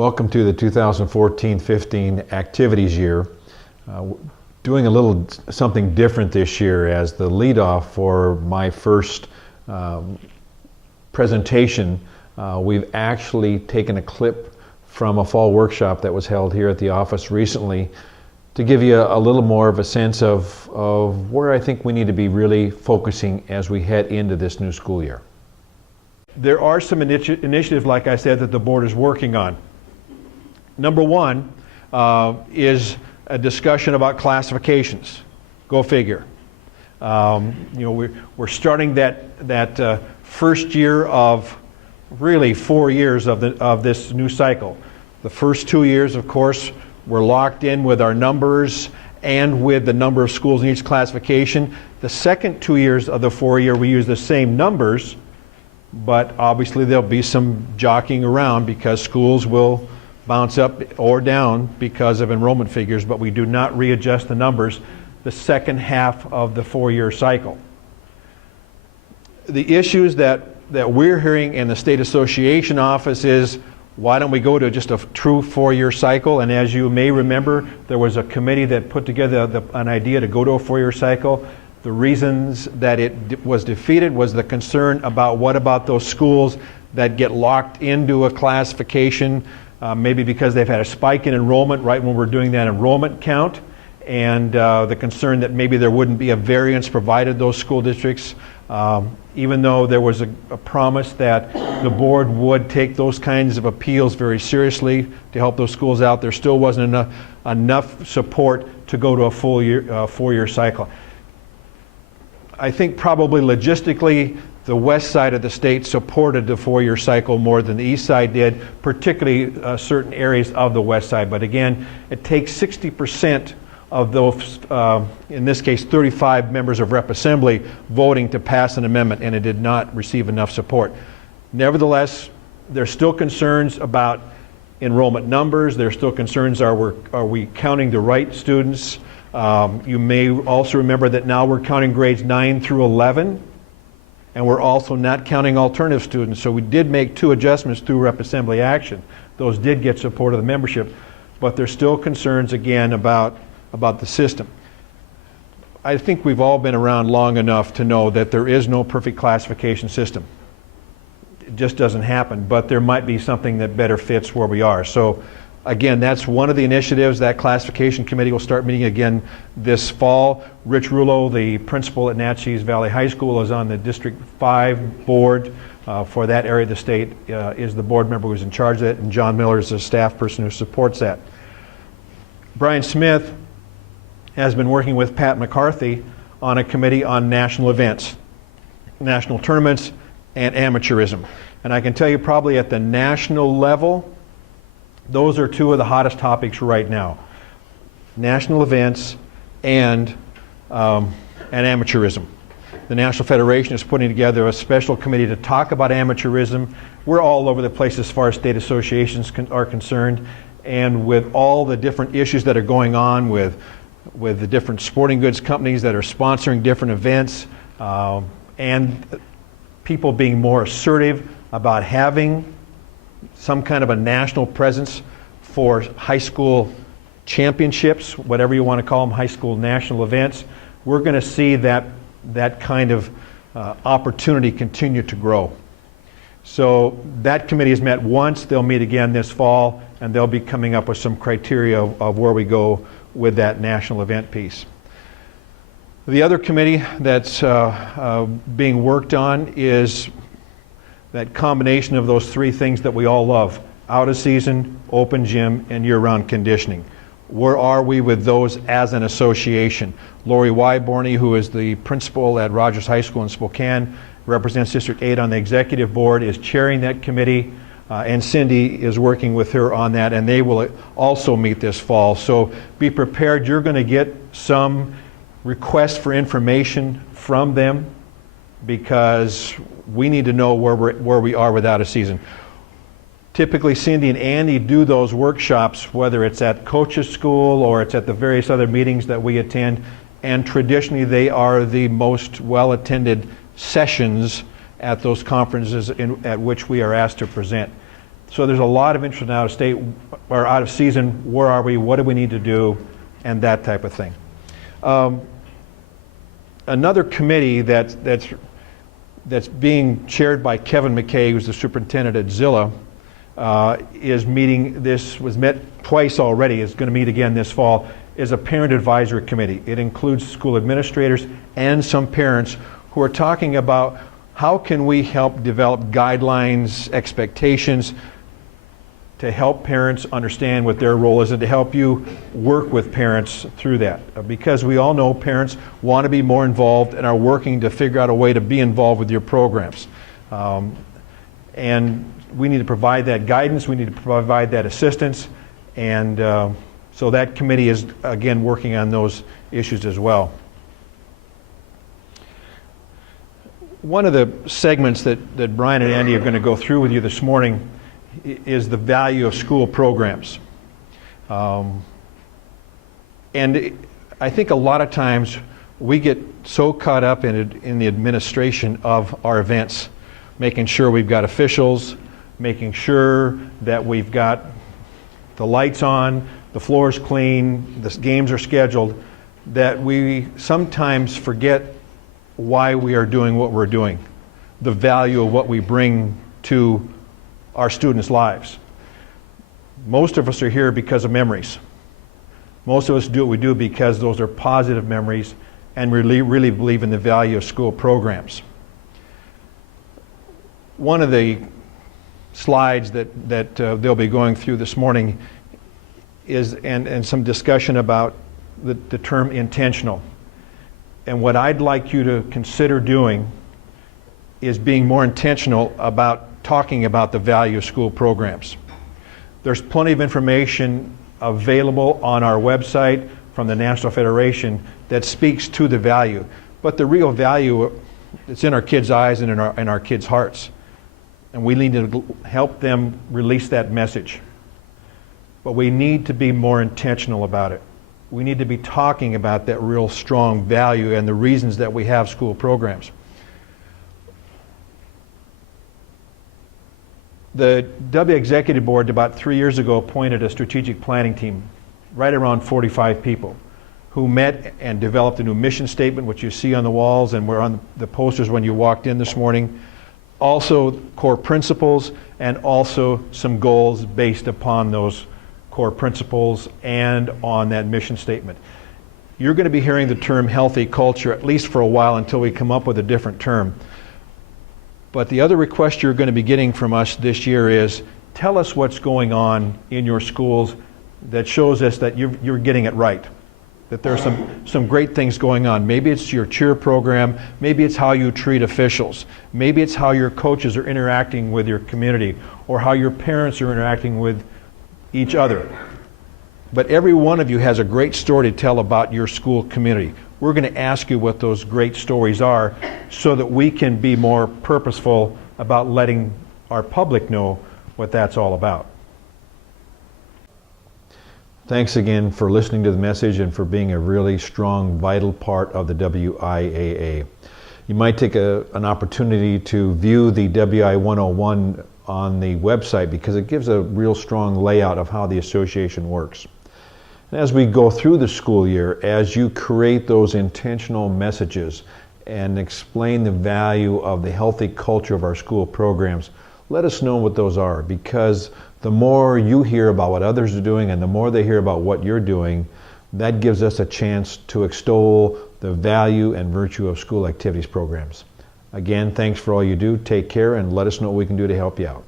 Welcome to the 2014-15 activities year. Doing a little something different this year as the leadoff for my first presentation. We've actually taken a clip from a fall workshop that was held here at the office recently to give you a little more of a sense of where I think we need to be really focusing as we head into this new school year. There are some initiatives, like I said, that the board is working on. Number one is a discussion about classifications. Go figure. We're starting that first year of really 4 years of this new cycle. The first 2 years, of course, we're locked in with our numbers and with the number of schools in each classification. The second 2 years of the 4-year, we use the same numbers, but obviously there'll be some jockeying around because schools will bounce up or down because of enrollment figures, but we do not readjust the numbers the second half of the 4-year cycle. The issues that we're hearing in the state association office is, why don't we go to just a true 4-year cycle? And as you may remember, there was a committee that put together an idea to go to a 4-year cycle. The reasons that it was defeated was the concern about what about those schools that get locked into a classification, maybe because they've had a spike in enrollment right when we're doing that enrollment count, and the concern that maybe there wouldn't be a variance provided those school districts, even though there was a promise that the board would take those kinds of appeals very seriously to help those schools out. There still wasn't enough support to go to a full year, 4-year cycle. I think probably logistically, the west side of the state supported the 4-year cycle more than the east side did, particularly certain areas of the west side. But again, it takes 60% of those, in this case, 35 members of Rep Assembly voting to pass an amendment, and it did not receive enough support. Nevertheless, there's still concerns about enrollment numbers. There's still concerns, are we counting the right students? You may also remember that now we're counting grades 9 through 11. And we're also not counting alternative students. So we did make 2 adjustments through Rep Assembly action. Those did get support of the membership, but there's still concerns again about the system. I think we've all been around long enough to know that there is no perfect classification system. It just doesn't happen, but there might be something that better fits where we are. So again, that's one of the initiatives. That classification committee will start meeting again this fall. Rich Rulo, the principal at Natchez Valley High School, is on the District 5 board for that area of the state, is the board member who's in charge of it, and John Miller is the staff person who supports that. Brian Smith has been working with Pat McCarthy on a committee on national events, national tournaments, and amateurism. And I can tell you probably at the national level, those are 2 of the hottest topics right now. National events and amateurism. The National Federation is putting together a special committee to talk about amateurism. We're all over the place as far as state associations are concerned, and with all the different issues that are going on with the different sporting goods companies that are sponsoring different events, and people being more assertive about having some kind of a national presence for high school championships, whatever you want to call them, high school national events. We're going to see that kind of opportunity continue to grow. So that committee has met once. They'll meet again this fall, and they'll be coming up with some criteria of where we go with that national event piece. The other committee that's being worked on is that combination of those 3 things that we all love: out of season, open gym, and year-round conditioning. Where are we with those as an association? Lori Wyborney, who is the principal at Rogers High School in Spokane, represents District 8 on the executive board, is chairing that committee, and Cindy is working with her on that, and they will also meet this fall. So be prepared. You're going to get some requests for information from them, because we need to know where we are without a season. Typically, Cindy and Andy do those workshops, whether it's at coach's school or it's at the various other meetings that we attend, and traditionally they are the most well-attended sessions at those conferences at which we are asked to present. So there's a lot of interest in out of state or out of season. Where are we? What do we need to do? And that type of thing. Another committee that's being chaired by Kevin McKay, who's the superintendent at Zilla, is meeting. This was met twice already. Is going to meet again this fall. Is a parent advisory committee. It includes school administrators and some parents who are talking about how can we help develop guidelines, expectations, to help parents understand what their role is and to help you work with parents through that. Because we all know parents want to be more involved and are working to figure out a way to be involved with your programs. And we need to provide that guidance, we need to provide that assistance, and so that committee is, again, working on those issues as well. One of the segments that Brian and Andy are going to go through with you this morning is the value of school programs. And I think a lot of times we get so caught up in the administration of our events, making sure we've got officials, making sure that we've got the lights on, the floor's clean, the games are scheduled, that we sometimes forget why we are doing what we're doing, the value of what we bring to our students' lives. Most of us are here because of memories. Most of us do what we do because those are positive memories and really believe in the value of school programs. One of the slides that they'll be going through this morning is and some discussion about the term intentional. And what I'd like you to consider doing is being more intentional about talking about the value of school programs. There's plenty of information available on our website from the National Federation that speaks to the value, but the real value is in our kids' eyes and in our kids' hearts. And we need to help them release that message. But we need to be more intentional about it. We need to be talking about that real strong value and the reasons that we have school programs. The W Executive Board about 3 years ago appointed a strategic planning team, right around 45 people, who met and developed a new mission statement, which you see on the walls and were on the posters when you walked in this morning. Also core principles and also some goals based upon those core principles and on that mission statement. You're going to be hearing the term healthy culture at least for a while until we come up with a different term. But the other request you're going to be getting from us this year is, tell us what's going on in your schools that shows us that you're getting it right, that there are some great things going on. Maybe it's your cheer program, maybe it's how you treat officials, maybe it's how your coaches are interacting with your community, or how your parents are interacting with each other. But every one of you has a great story to tell about your school community. We're going to ask you what those great stories are so that we can be more purposeful about letting our public know what that's all about. Thanks again for listening to the message and for being a really strong, vital part of the WIAA. You might take an opportunity to view the WI 101 on the website because it gives a real strong layout of how the association works. As we go through the school year, as you create those intentional messages and explain the value of the healthy culture of our school programs, let us know what those are, because the more you hear about what others are doing and the more they hear about what you're doing, that gives us a chance to extol the value and virtue of school activities programs. Again, thanks for all you do. Take care and let us know what we can do to help you out.